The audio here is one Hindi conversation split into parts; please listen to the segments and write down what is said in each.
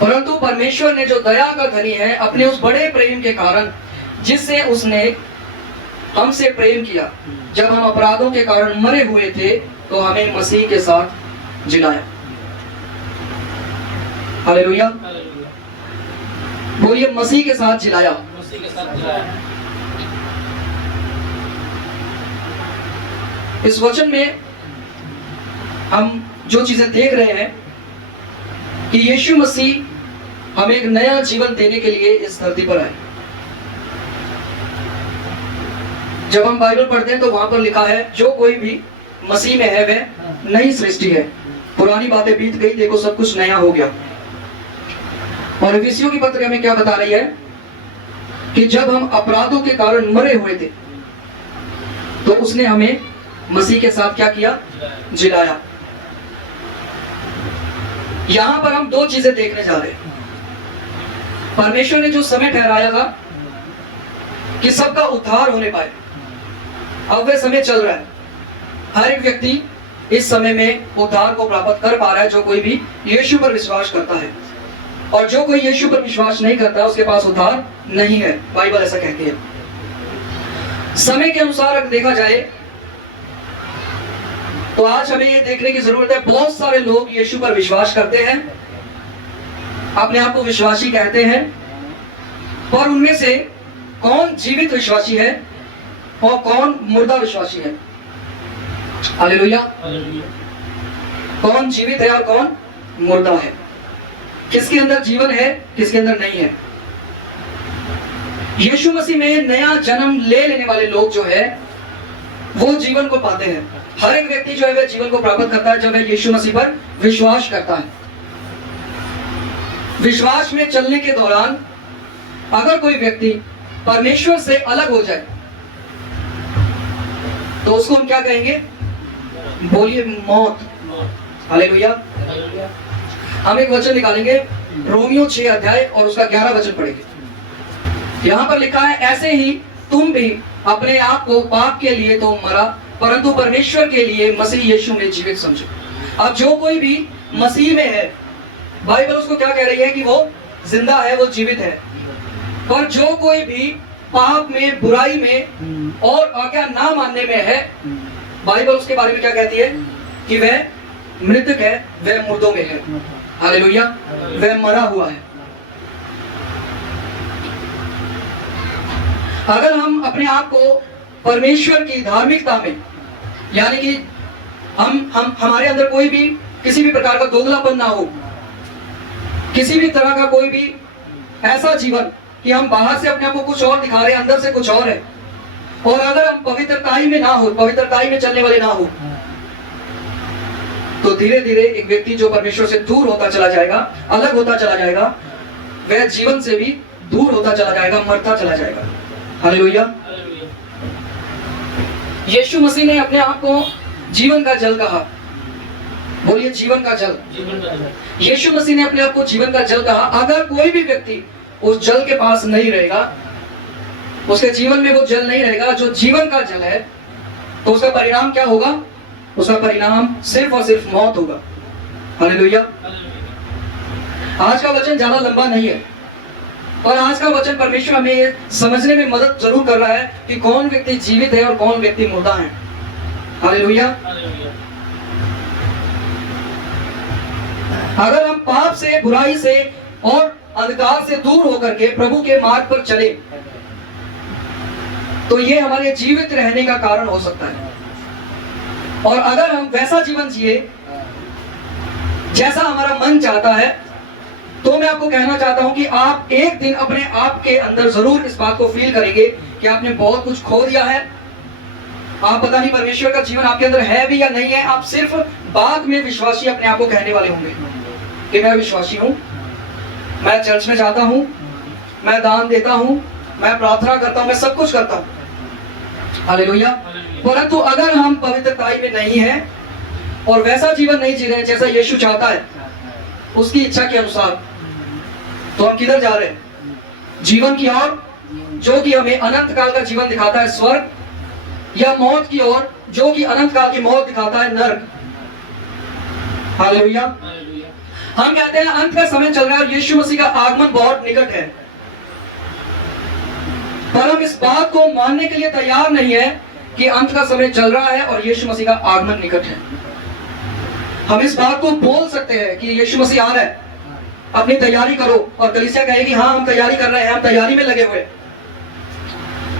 परंतु परमेश्वर ने जो दया का धनी है, अपने उस बड़े प्रेम के कारण जिससे उसने हमसे प्रेम किया, जब हम अपराधों के कारण मरे हुए थे तो हमें मसीह के साथ जिलाया। हालेलुया, बोलिए मसीह के साथ जिलाया। इस वचन में हम जो चीजें देख रहे हैं कि यीशु मसीह हमें एक नया जीवन देने के लिए इस धरती पर आए। जब हम बाइबल पढ़ते हैं तो वहां पर लिखा है जो कोई भी मसीह में है वह नई सृष्टि है, पुरानी बातें बीत गई, देखो सब कुछ नया हो गया। और इफिसियों की पत्र हमें क्या बता रही है कि जब हम अपराधों के कारण मरे हुए थे तो उसने हमें मसीह के साथ क्या किया? जिलाया। यहां पर हम दो चीजें देखने जा रहे हैं। परमेश्वर ने जो समय ठहराया था कि सबका उद्धार होने पाए, अब वह समय चल रहा है। हर एक व्यक्ति इस समय में उद्धार को प्राप्त कर पा रहा है, जो कोई भी यीशु पर विश्वास करता है। और जो कोई यीशु पर विश्वास नहीं करता उसके पास उद्धार नहीं है, बाइबल ऐसा कहती है। समय के अनुसार अगर देखा जाए तो आज हमें यह देखने की जरूरत है, बहुत सारे लोग यीशु पर विश्वास करते हैं, अपने आप को विश्वासी कहते हैं, पर उनमें से कौन जीवित विश्वासी है और कौन मुर्दा विश्वासी है? हालेलुया। कौन जीवित है और कौन मुर्दा है? किसके अंदर जीवन है, किसके अंदर नहीं है? यीशु मसीह में नया जन्म ले लेने वाले लोग जो है वो जीवन को पाते हैं। हर एक व्यक्ति जो है वह जीवन को प्राप्त करता है जब वह यीशु मसीह पर विश्वास करता है। विश्वास में चलने के दौरान अगर कोई व्यक्ति परमेश्वर से अलग हो जाए तो उसको हम क्या कहेंगे? बोलिए मौत। हालेलुया। हम एक वचन निकालेंगे, रोमियो 6 अध्याय और उसका 11 वचन पढ़ेंगे। यहां पर लिखा है, ऐसे ही तुम भी अपने आप को पाप के लिए तो मरा, परंतु परमेश्वर के लिए मसीह यीशु में जीवित समझो। अब जो कोई भी मसीह में है, बाइबल उसको क्या कह रही है कि वो जिंदा है, वो जीवित है। पर जो कोई भी पाप में, बुराई में और आज्ञा ना मानने में है, बाइबल उसके बारे में क्या कहती है कि वह मृतक है, वह मुर्दों में है। हालेलुया, वह मरा हुआ है। अगर हम अपने आप को परमेश्वर की धार्मिकता में, यानी कि हमारे अंदर कोई भी किसी भी प्रकार का दोगलापन ना हो, किसी भी तरह का कोई भी ऐसा जीवन कि हम बाहर से अपने आप को कुछ और दिखा रहे हैं, अंदर से कुछ और है, और अगर हम पवित्रताई में ना हो, पवित्रताई में चलने वाले ना हो, तो धीरे धीरे एक व्यक्ति जो परमेश्वर से दूर होता चला जाएगा, अलग होता चला जाएगा, वह जीवन से भी दूर होता चला जाएगा, मरता चला जाएगा। हालेलुया। यीशु मसीह ने अपने आप को जीवन का जल कहा। बोलिए जीवन का जल। यीशु मसीह ने अपने आप को जीवन का जल कहा। अगर कोई भी व्यक्ति उस जल के पास नहीं रहेगा, उसके जीवन में वो जल नहीं रहेगा जो जीवन का जल है, तो उसका परिणाम क्या होगा? उसका परिणाम सिर्फ और सिर्फ मौत होगा। हालेलुया। आज का वचन ज्यादा लंबा नहीं है, और आज का वचन परमेश्वर हमें ये समझने में मदद जरूर कर रहा है कि कौन व्यक्ति जीवित है और कौन व्यक्ति मुर्दा है। हालेलुया। अगर हम पाप से, बुराई से और अंधकार से दूर होकर के प्रभु के मार्ग पर चले तो ये हमारे जीवित रहने का कारण हो सकता है। और अगर हम वैसा जीवन जिए जैसा हमारा मन चाहता है, तो मैं आपको कहना चाहता हूं कि आप एक दिन अपने आप के अंदर जरूर इस बात को फील करेंगे कि आपने बहुत कुछ खो दिया है। आप पता नहीं परमेश्वर का जीवन आपके अंदर है भी या नहीं है। आप सिर्फ बाद में विश्वासी अपने आप को कहने वाले होंगे कि मैं विश्वासी हूं, मैं चर्च में जाता हूं, मैं दान देता हूं, मैं प्रार्थना करता हूं, मैं सब कुछ करता हूं। हालेलुया। परंतु अगर हम पवित्रताई में नहीं है और वैसा जीवन नहीं जी रहे जैसा यीशु चाहता है उसकी इच्छा के अनुसार, तो हम किधर जा रहे हैं? जीवन की ओर जो कि हमें अनंत काल का जीवन दिखाता है स्वर्ग, या मौत की ओर जो कि अनंत काल की मौत दिखाता है नरक। हालेलुया। हम कहते हैं अंत का समय चल रहा है और यीशु मसीह का आगमन बहुत निकट है, पर हम इस बात को मानने के लिए तैयार नहीं है कि अंत का समय चल रहा है और यीशु मसीह का आगमन निकट है। हम इस बात को बोल सकते हैं कि यीशु मसीह आ रहा है, अपनी तैयारी करो, और कलीसिया कहेगी हाँ हम तैयारी कर रहे हैं, हम तैयारी में लगे हुए,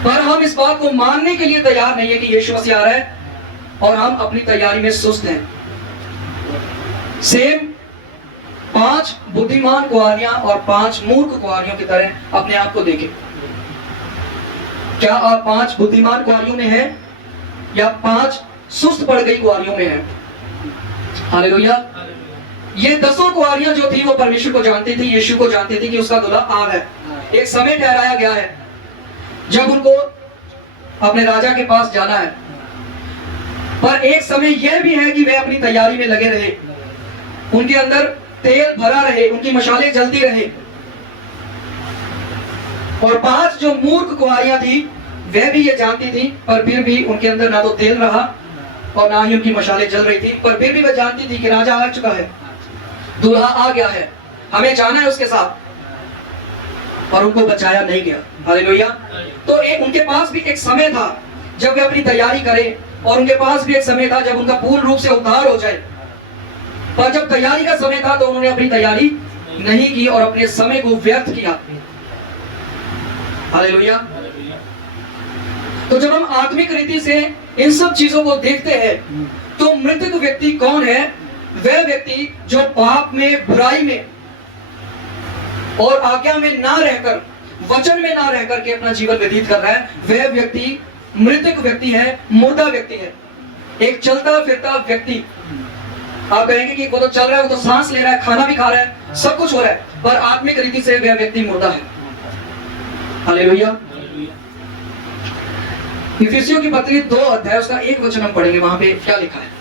पर हम इस बात को मानने के लिए तैयार नहीं है कि यीशु मसीह आ रहा है और हम अपनी तैयारी में सुस्त हैं। सेम 5 बुद्धिमान कुंवारियां और 5 मूर्ख कुंवारियों की तरह अपने आप को देखें। क्या आप 5 बुद्धिमान कुंवारियों में हैं या 5 सुस्त पड़ गई कुंवारियों में हैं? हालेलुया। ये 10 कुंवारियां जो थी वो परमेश्वर को जानती थी, यीशु को जानती थी कि उसका दूल्हा आ रहा है। एक समय ठहराया गया है जब उनको अपने राजा के पास जाना है, पर एक समय यह भी है कि वे अपनी तैयारी में लगे रहे, उनके अंदर तेल भरा रहे, उनकी मशालें जलती रहे। और 5 जो मूर्ख कुंवारियां थी वह भी ये जानती थी, पर फिर भी उनके अंदर ना तो तेल रहा और ना ही उनकी मशालें जल रही थी, पर फिर भी वह जानती थी कि राजा आ चुका है, दूल्हा आ गया है, हमें जाना है उसके साथ, और उनको बचाया नहीं गया। हालेलुया। तो उनके पास भी एक समय था जब वे अपनी तैयारी करें, और उनके पास भी एक समय था जब उनका पूर्ण रूप से उद्धार हो जाए, पर जब तैयारी का समय था तो उन्होंने अपनी तैयारी नहीं की और अपने समय को व्यर्थ किया। हालेलुया। तो जब हम आत्मिक रीति से इन सब चीजों को देखते हैं तो मृतक व्यक्ति कौन है? वह व्यक्ति जो पाप में, बुराई में और आज्ञा में ना रहकर, वचन में ना रहकर के अपना जीवन व्यतीत कर रहा है, वह व्यक्ति मृतक व्यक्ति है, मुर्दा व्यक्ति है, एक चलता फिरता व्यक्ति। आप कहेंगे कि वो तो चल रहा है, वो तो सांस ले रहा है, खाना भी खा रहा है, सब कुछ हो रहा है, पर आत्मिक रीति से वह व्यक्ति मुर्दा है। हालेलुया। इफिसियों की पत्री 2 अध्याय उसका 1 वचन हम पढ़ेंगे, वहां पे क्या लिखा है।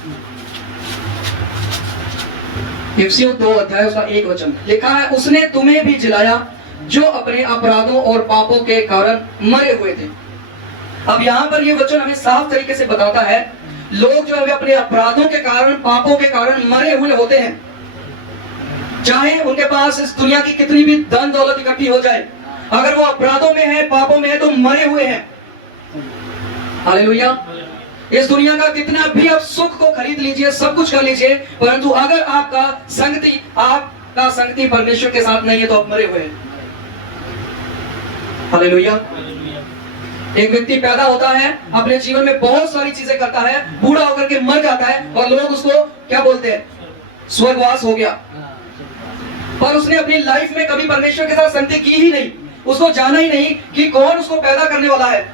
इफिसियों 2 अध्याय उसका 1 वचन लिखा है, उसने तुम्हें भी जिलाया जो अपने अपराधों और पापों के कारण मरे हुए थे। अब यहाँ पर ये वचन हमें साफ तरीके से बताता है, लोग जो है अपने अपराधों के कारण, पापों के कारण मरे हुए होते हैं, चाहे उनके पास इस दुनिया की कितनी भी धन दौलत इकट्ठी हो जाए, अगर वो अपराधों में है, पापों में है, तो मरे हुए हैं। हालेलुया। इस दुनिया का कितना भी आप सुख को खरीद लीजिए, सब कुछ कर लीजिए, परंतु अगर आपका संगति परमेश्वर के साथ नहीं है तो आप मरे हुए हैं। हालेलुया। एक व्यक्ति पैदा होता है, अपने जीवन में बहुत सारी चीजें करता है, बूढ़ा होकर के मर जाता है, और लोग उसको क्या बोलते हैं? स्वर्गवास हो गया। पर उसने अपनी लाइफ में कभी परमेश्वर के साथ संगति की ही नहीं, उसको जाना ही नहीं कि कौन उसको पैदा करने वाला है।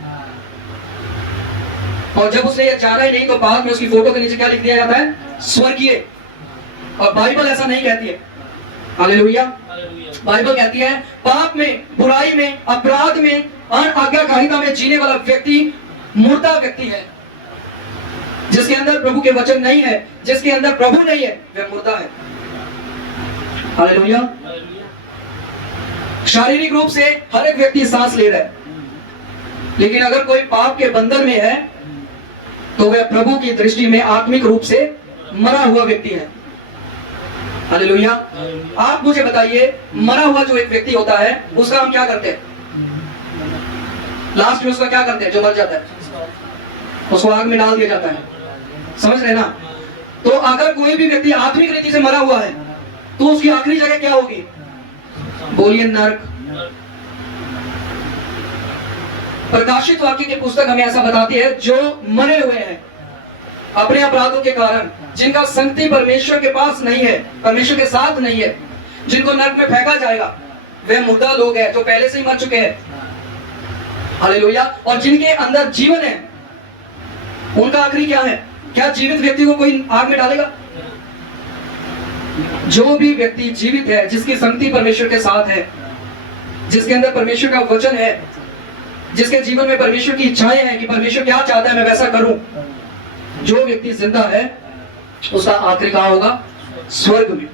और जब उसने ये जाना ही नहीं तो बाद में उसकी फोटो के नीचे क्या लिख दिया जाता है? स्वर्गीय। और बाइबल ऐसा नहीं कहती है। हालेलुया। बाइबल कहती है पाप में, बुराई में, अपराध में, अनाज्ञाकारिता में जीने वाला व्यक्ति मुर्दा व्यक्ति है। जिसके अंदर प्रभु के वचन नहीं है, जिसके अंदर प्रभु नहीं है, वह मुर्दा है। हालेलुया। शारीरिक रूप से हर एक व्यक्ति सांस ले रहा है, लेकिन अगर कोई पाप के बंधन में है तो वह प्रभु की दृष्टि में आत्मिक रूप से मरा हुआ व्यक्ति है। हालेलुया। आप मुझे बताइए, मरा हुआ जो एक व्यक्ति होता है उसका हम क्या करते हैं? लास्ट में उसका क्या करते हैं? जो मर जाता है उसको आग में डाल दिया जाता है। समझ रहे ना? तो अगर कोई भी व्यक्ति आत्मिक रीति से मरा हुआ है तो उसकी आखिरी जगह क्या होगी? बोलिए नरक। प्रकाशित वाक्य की पुस्तक हमें ऐसा बताती है, जो मरे हुए हैं अपने अपराधों के कारण, जिनका संगति परमेश्वर के पास नहीं है, परमेश्वर के साथ नहीं है, जिनको नरक में फेंका जाएगा, वे मुर्दा लोग हैं जो पहले से ही मर चुके हैं। हालेलुया। और जिनके अंदर जीवन है, उनका आखिरी क्या है? क्या जीवित व्यक्ति को कोई आग में डालेगा? जो भी व्यक्ति जीवित है, जिसकी संगति परमेश्वर के साथ है, जिसके अंदर परमेश्वर का वचन है, जिसके जीवन में परमेश्वर की इच्छाएं हैं कि परमेश्वर क्या चाहता है मैं वैसा करूं, जो व्यक्ति जिंदा है उसका आखिरी कहां होगा? स्वर्ग में।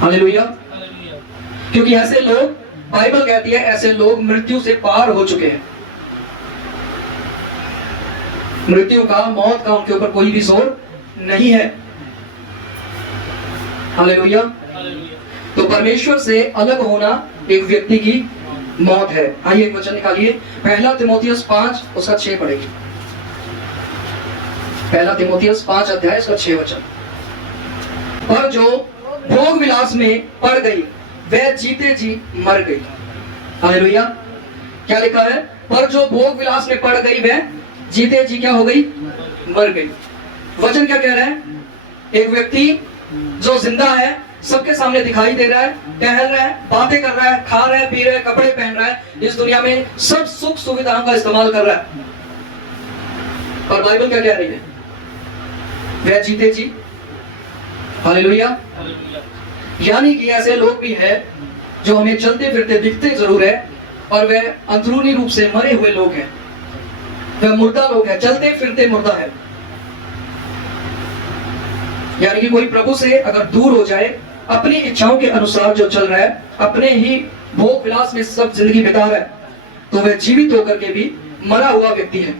हालेलुया। क्योंकि ऐसे लोग, बाइबल कहती है ऐसे लोग मृत्यु से पार हो चुके हैं। मृत्यु का, मौत का उनके ऊपर कोई भी जोर नहीं है। हालेलुया। तो परमेश्वर से अलग होना एक व्यक्ति की मौत है। आइए एक वचन निकालिए, पहला तीमुथियुस 5 उसका 6 पढ़ेगी। पहला तीमुथियुस 5 अध्याय उसका 6 वचन। पर जो भोग विलास में पड़ गई वह जीते जी मर गई। हालेलुया। क्या लिखा है? पर जो भोग विलास में पड़ गई वह जीते जी क्या हो गई? मर गई। वचन क्या कह रहा है? एक व्यक्ति जो जिंदा है, सबके सामने दिखाई दे रहा है, टहल रहा है, बातें कर रहा है, खा रहा है, पी रहा है, कपड़े पहन रहा है, इस दुनिया में सब सुख सुविधाओं का इस्तेमाल कर रहा है, और बाइबल क्या कह रही है? वह जीते जी। हालेलुया। यानी कि ऐसे लोग भी हैं जो हमें चलते फिरते दिखते जरूर है, और वह अंदरूनी रूप से मरे हुए लोग हैं, वह मुर्दा लोग हैं, चलते फिरते मुर्दा है। यानी कि कोई प्रभु से अगर दूर हो जाए, अपनी इच्छाओं के अनुसार जो चल रहा है, अपने ही भोग विलास में सब जिंदगी बिता रहा है, तो वह जीवित होकर के भी मरा हुआ व्यक्ति है।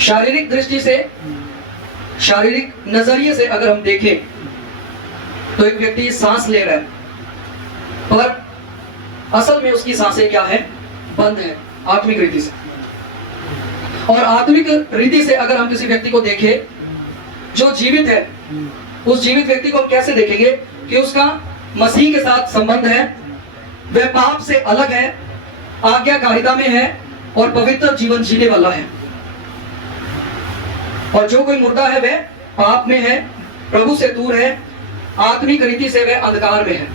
शारीरिक दृष्टि से, शारीरिक नजरिए से अगर हम देखें तो एक व्यक्ति सांस ले रहा है, पर असल में उसकी सांसें क्या है? बंद है आत्मिक रीति से। और आत्मिक रीति से अगर हम किसी व्यक्ति को देखें जो जीवित है, उस जीवित व्यक्ति को हम कैसे देखेंगे? कि उसका मसीह के साथ संबंध है, वह पाप से अलग है, आज्ञाकारिता में है और पवित्र जीवन जीने वाला है। और जो कोई मुर्दा है वह पाप में है, प्रभु से दूर है, आत्मिक रीति से वह अंधकार में है।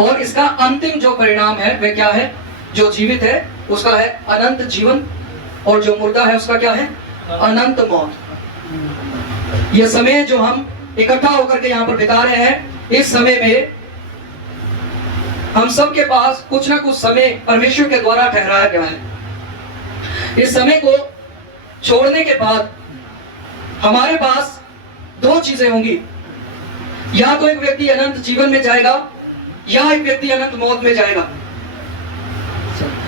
और इसका अंतिम जो परिणाम है वह क्या है? जो जीवित है उसका है अनंत जीवन, और जो मुर्दा है उसका क्या है? अनंत मौत। यह समय जो हम इकट्ठा होकर के यहाँ पर बिता रहे हैं, इस समय में हम सब के पास कुछ ना कुछ समय परमेश्वर के द्वारा ठहराया गया है। इस समय को छोड़ने के बाद हमारे पास दो चीजें होंगी, या तो एक व्यक्ति अनंत जीवन में जाएगा, या एक व्यक्ति अनंत मौत में जाएगा।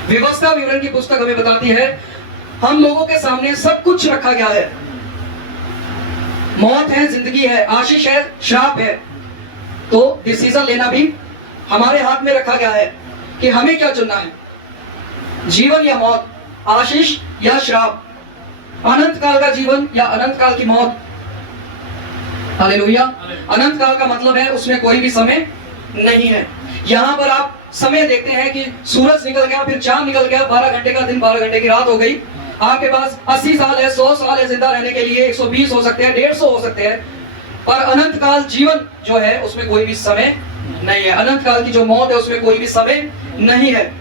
व्यवस्था विवरण की पुस्तक हमें बताती है, हम लोगों के सामने सब कुछ रखा गया है। मौत है, जिंदगी है, आशीष है, श्राप है। तो डिसीजन लेना भी हमारे हाथ में रखा गया है कि हमें क्या चुनना है, जीवन या मौत, आशीष या श्राप, अनंत काल का जीवन या अनंत काल की मौत। हालेलुया। अनंत काल का मतलब है उसमें कोई भी समय नहीं है। यहाँ पर आप समय देखते हैं कि सूरज निकल गया, फिर चांद निकल गया, 12 घंटे का दिन, 12 घंटे की रात हो गई। आपके पास 80 साल है, 100 साल है जिंदा रहने के लिए, 120 हो सकते हैं, 150 हो सकते हैं, पर अनंत काल जीवन जो है उसमें कोई भी समय नहीं है। अनंत काल की जो मौत है उसमें कोई भी समय नहीं है।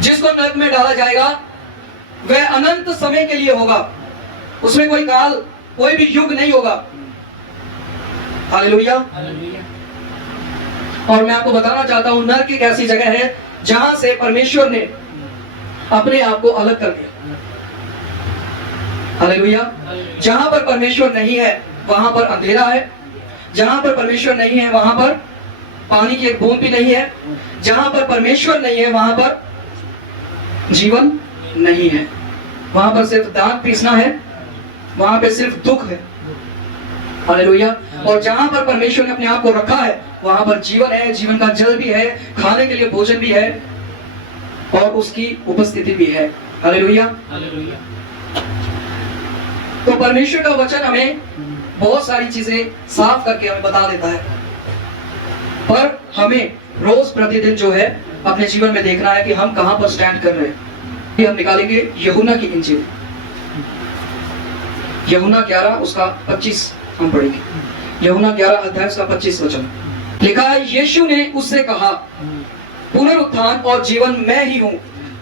जिसको नरक में डाला जाएगा वह अनंत समय के लिए होगा, उसमें कोई काल, कोई भी युग नहीं होगा। हालेलुया। और मैं आपको बताना चाहता हूं, नरक एक ऐसी जगह है जहां से परमेश्वर ने अपने आप को अलग कर दिया। हालेलुया। जहां पर परमेश्वर नहीं है वहां पर अंधेरा है, जहां पर परमेश्वर नहीं है वहां पर पानी की एक बूंद भी नहीं है, जहां पर परमेश्वर नहीं है वहां पर जीवन नहीं है, वहां पर सिर्फ दांत पीसना है, वहां पर सिर्फ दुख है। हालेलुया। और जहां पर परमेश्वर ने अपने आप को रखा है वहां पर जीवन है, जीवन का जल भी है, खाने के लिए भोजन भी है, और उसकी उपस्थिति भी है। हालेलुया। तो परमेश्वर का वचन हमें बहुत सारी चीजें साफ करके हमें बता देता है, पर हमें रोज प्रतिदिन जो है अपने जीवन में देखना है कि हम कहां पर स्टैंड कर रहे हैं। ये हम निकालेंगे यूहन्ना की इंजील, यूहन्ना 11 उसका 25 हम पढ़ेंगे। यूहन्ना 11 अध्याय उसका 25 वचन लिखा है, यीशु ने उससे कहा, पुनरुत्थान और जीवन मैं ही हूं,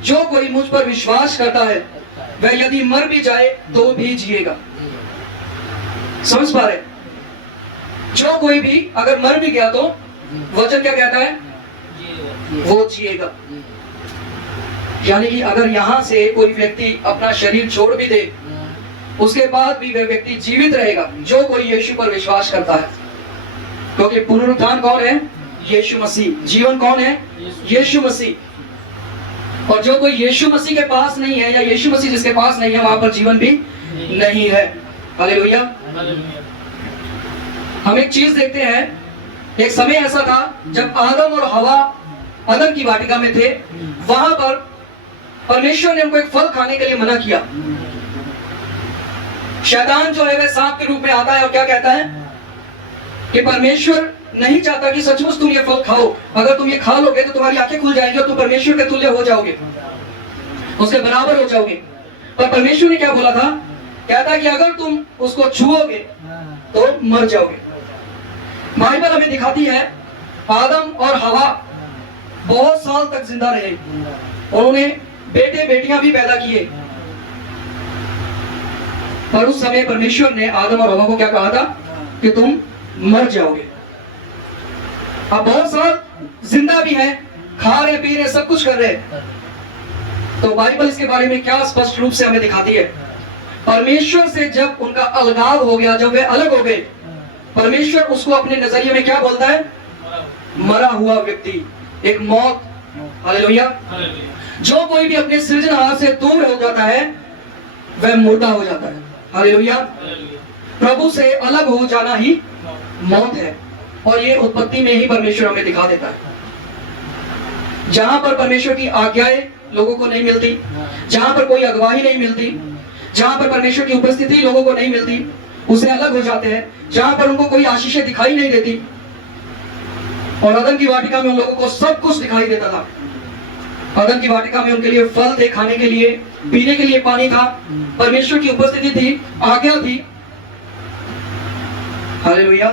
जो कोई मुझ पर विश्वास करता है वह यदि मर भी जाए तो भी जिएगा। समझ पा रहे? जो कोई भी अगर मर भी गया तो वचन क्या कहता है? वो जिएगा। यानी कि अगर यहां से कोई व्यक्ति अपना शरीर छोड़ भी दे, उसके बाद भी वह व्यक्ति जीवित रहेगा, जो कोई यीशु पर विश्वास करता है। क्योंकि पुनरुत्थान कौन है? यीशु मसीह। जीवन कौन है? यीशु मसीह। और जो कोई यीशु मसीह के पास नहीं है, या यीशु मसीह जिसके पास नहीं है, वहां पर जीवन भी नहीं है। हालेलुया। हम एक चीज देखते हैं, एक समय ऐसा था जब आदम और हवा अदन की वाटिका में थे, वहां पर परमेश्वर ने उनको एक फल खाने के लिए मना किया। शैतान जो है वह सांप के रूप में आता है और क्या कहता है कि परमेश्वर नहीं चाहता कि सचमुच तुम ये फल खाओ, अगर तुम ये खा लोगे तो तुम्हारी आंखें खुल जाएंगी और तुम परमेश्वर के तुल्य हो जाओगे, उसके बराबर हो जाओगे। पर परमेश्वर ने क्या बोला था? कहता कि अगर तुम उसको छुओगे तो मर जाओगे। बाइबल हमें दिखाती है आदम और हवा बहुत साल तक जिंदा रहे, उन्होंने बेटे बेटियां भी पैदा किए, पर उस समय परमेश्वर ने आदम और हवा को क्या कहा था कि तुम मर जाओगे। अब बहुत साल जिंदा भी है, खा रहे पी रहे सब कुछ कर रहे, तो बाइबल इसके बारे में क्या स्पष्ट रूप से हमें दिखाती है? परमेश्वर से जब उनका अलगाव हो गया, जब वे अलग हो गए, परमेश्वर उसको अपने नजरिए में क्या बोलता है? मरा हुआ व्यक्ति, एक मौत। हालेलुया। जो कोई भी अपने सृजनहार से दूर हो जाता है वह मुर्दा हो जाता है। हालेलुया। प्रभु से अलग हो जाना ही मौत है, और ये उत्पत्ति में ही परमेश्वर हमें दिखा देता है। जहां पर परमेश्वर की आज्ञाएं लोगों को नहीं मिलती, जहां पर कोई अगुवाई नहीं मिलती, जहां पर परमेश्वर की उपस्थिति लोगों को नहीं मिलती, उससे अलग हो जाते हैं। जहां पर उनको कोई आशीषें दिखाई नहीं देती, और अदन की वाटिका में उन लोगों को सब कुछ दिखाई देता था। अदन की वाटिका में उनके लिए फल थे, खाने के लिए, पीने के लिए पानी था, परमेश्वर की उपस्थिति थी, आज्ञा थी। हालेलुया।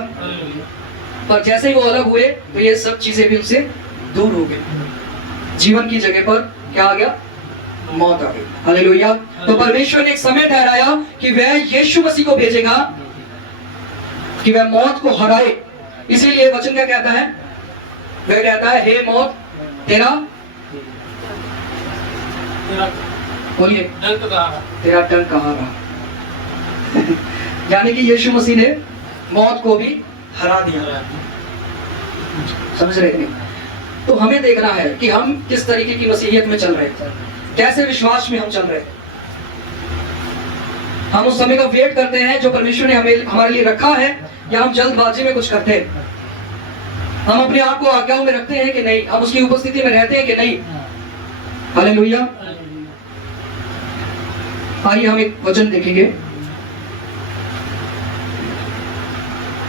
पर जैसे ही वो अलग हुए तो ये सब चीजें भी उनसे दूर हो गई। जीवन की जगह पर क्या आ गया? मौत आ गई। हालेलुया। तो परमेश्वर ने एक समय ठहराया कि वह यीशु मसीह को भेजेगा कि वह मौत को हराए। इसीलिए वचन क्या कहता है? वह कहता है, हे मौत तेरा बोलिए तेरा टंक कहाँ रहा? यानी कि यीशु मसीह ने मौत को भी हरा दिया। समझ रहे हैं? तो हमें देखना है कि हम किस तरीके की मसीहियत में चल रहे हैं, कैसे विश्वास में हम चल रहे हैं। हम उस समय का वेट करते हैं जो परमेश्वर ने हमें हमारे लिए रखा है, या हम जल्दबाजी में कुछ करते हैं? हम अपने आप को आज्ञाओं में रखते हैं कि नहीं? हम उसकी उपस्थिति में रहते हैं कि नहीं? हालेलुया। आइए हम एक वचन देखेंगे,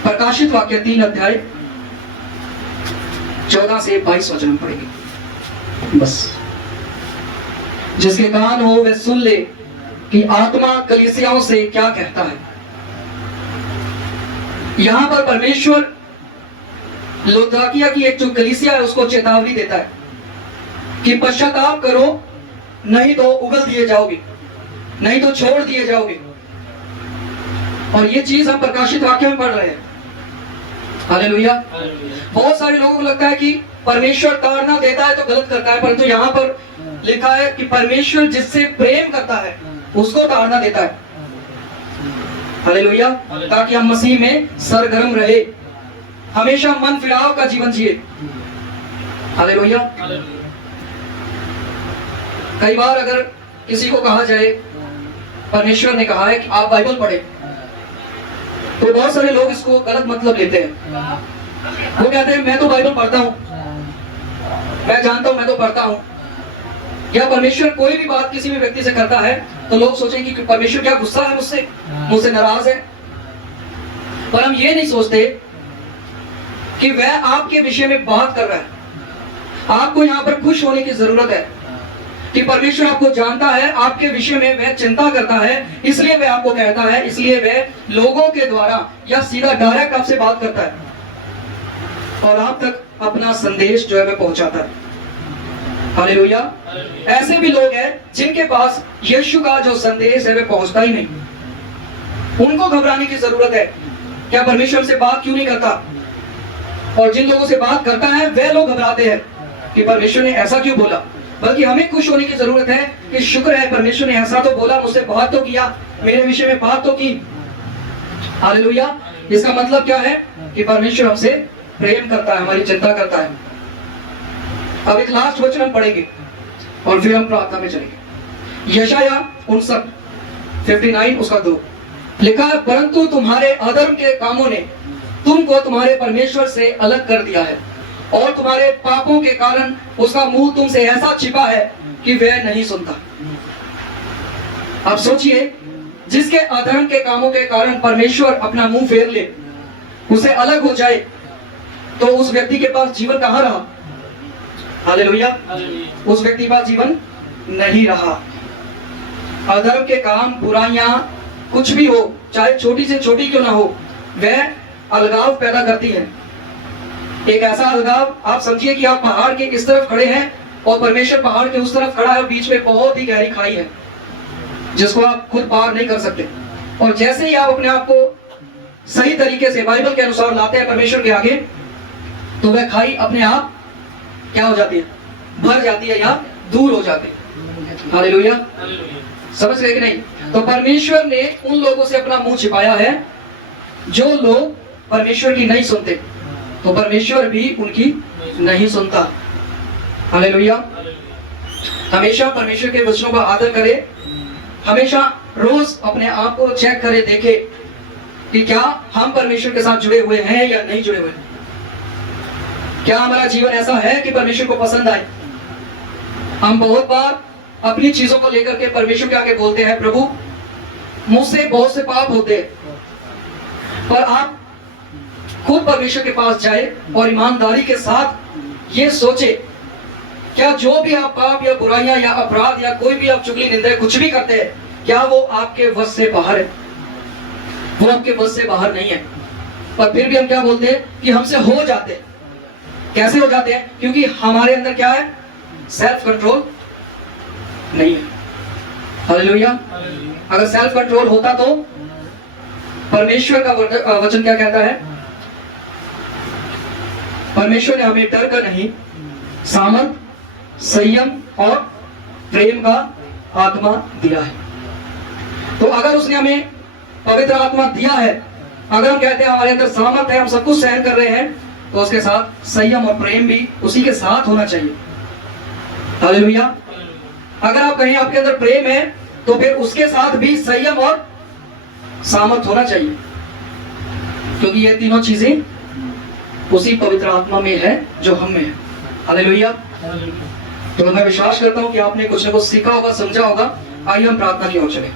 प्रकाशित वाक्य 3 अध्याय 14 से 22 वचन पढ़ेंगे। बस जिसके कान हो वह सुन ले कि आत्मा कलीसियाओं से क्या कहता है। यहां पर परमेश्वर लौदीकिया की एक जो कलीसिया है उसको चेतावनी देता है कि पश्चाताप करो, नहीं तो उगल दिए जाओगे, नहीं तो छोड़ दिए जाओगे। और ये चीज हम प्रकाशित वाक्य में पढ़ रहे हैं। हालेलुया। बहुत सारे लोगों को लगता है कि परमेश्वर ताड़ना देता है तो गलत करता है, परंतु यहाँ पर लिखा है कि परमेश्वर जिससे प्रेम करता है उसको ताड़ना देता है। हालेलुया। ताकि हम मसीह में सरगर्म रहे, हमेशा मन फिराव का जीवन जिए। हालेलुया। कई बार अगर किसी को कहा जाए परमेश्वर ने कहा है कि आप बाइबल पढ़े, तो बहुत सारे लोग इसको गलत मतलब लेते हैं। वो कहते हैं मैं तो बाइबल पढ़ता हूं, मैं जानता हूं, मैं तो पढ़ता हूं। या परमेश्वर कोई भी बात किसी भी व्यक्ति से करता है तो लोग सोचेंगे कि परमेश्वर क्या गुस्सा है मुझसे, मुझसे नाराज है। पर हम ये नहीं सोचते कि वह आपके विषय में बात कर रहा है। आपको यहाँ पर खुश होने की जरूरत है कि परमेश्वर आपको जानता है, आपके विषय में वह चिंता करता है, इसलिए वह आपको कहता है, इसलिए वह लोगों के द्वारा या सीधा डायरेक्ट आपसे बात करता है और आप तक अपना संदेश जो है वह पहुंचाता है। हालेलुया। ऐसे भी लोग हैं जिनके पास यीशु का जो संदेश है वह पहुंचता ही नहीं। उनको घबराने की जरूरत है, क्या परमेश्वर से बात क्यों नहीं करता? और जिन लोगों से बात करता है वह लोग घबराते हैं कि परमेश्वर ने ऐसा क्यों बोला। बल्कि हमें खुश होने की जरूरत है कि शुक्र है परमेश्वर ने ऐसा तो बोला, मुझसे बात तो किया, मेरे विषय में बात तो की। हालेलुया। इसका मतलब क्या है कि परमेश्वर हमसे प्रेम करता है, हमारी चिंता करता है। अब एक लास्ट वचन हम पढ़ेंगे और फिर हम प्रार्थना में चलेंगे। यशाया 59 59 उसका 2 लिखा है, परंतु तुम्हारे अधर्म के कामों ने तुमको तुम्हारे परमेश्वर से अलग कर दिया है और तुम्हारे पापों के कारण उसका मुंह तुमसे ऐसा छिपा है कि वह नहीं सुनता। अब सोचिए, जिसके अधर्म के कामों के कारण परमेश्वर अपना मुंह फेर ले, उसे अलग हो जाए, तो उस व्यक्ति के पास जीवन कहां रहा? हालेलुया। उस व्यक्ति के पास जीवन नहीं रहा। अधर्म के काम, बुराइयां, कुछ भी हो, चाहे छोटी से छोटी क्यों ना हो, वह अलगाव पैदा करती है। एक ऐसा अलगाव, आप समझिए कि आप पहाड़ के इस तरफ खड़े हैं और परमेश्वर पहाड़ के उस तरफ खड़ा है और बीच में बहुत ही गहरी खाई है जिसको आप खुद पार नहीं कर सकते। और जैसे ही आप अपने आप को सही तरीके से बाइबल के अनुसार लाते हैं परमेश्वर के आगे, तो वह खाई अपने आप क्या हो जाती है? भर जाती है या दूर हो जाती है। हालेलुया। समझ गए कि नहीं? तो परमेश्वर ने उन लोगों से अपना मुंह छिपाया है जो लोग परमेश्वर की नहीं सुनते, तो परमेश्वर भी उनकी नहीं सुनता। हालेलुया। हमेशा परमेश्वर के वचनों का आदर करें, हमेशा रोज अपने आप को चेक करें, देखें कि क्या हम परमेश्वर के साथ जुड़े हुए हैं या नहीं जुड़े हुए हैं। क्या हमारा जीवन ऐसा है कि परमेश्वर को पसंद आए? हम बहुत बार अपनी चीजों को लेकर के परमेश्वर के आगे बोलते हैं, प्रभु मुझसे बहुत से पाप होते हैं, पर आप खुद परमेश्वर के पास जाए और ईमानदारी के साथ ये सोचे, क्या जो भी आप पाप या बुराइयां या अपराध या कोई भी आप चुगली निंदा कुछ भी करते हैं, क्या वो आपके वश से बाहर है? वो आपके वश से बाहर नहीं है। पर फिर भी हम क्या बोलते हैं कि हमसे हो जाते हैं। कैसे हो जाते हैं? क्योंकि हमारे अंदर क्या है? सेल्फ कंट्रोल नहीं है। हालेलुया। अगर सेल्फ कंट्रोल होता तो परमेश्वर का वचन क्या कहता है? परमेश्वर ने हमें डर का नहीं, सामर्थ, संयम और प्रेम का आत्मा दिया है। तो अगर उसने हमें पवित्र आत्मा दिया है, अगर हम कहते हैं हमारे अंदर सामर्थ है, हम सब कुछ सहन कर रहे हैं, तो उसके साथ संयम और प्रेम भी उसी के साथ होना चाहिए। हालेलुया। अगर आप कहें आपके अंदर प्रेम है, तो फिर उसके साथ भी संयम और सामर्थ होना चाहिए, क्योंकि ये तीनों चीजें उसी पवित्र आत्मा में है जो हम में है। हालेलुया। तो मैं विश्वास करता हूं कि आपने कुछ न कुछ सीखा होगा, समझा होगा। आइए हम प्रार्थना की ओर चलें।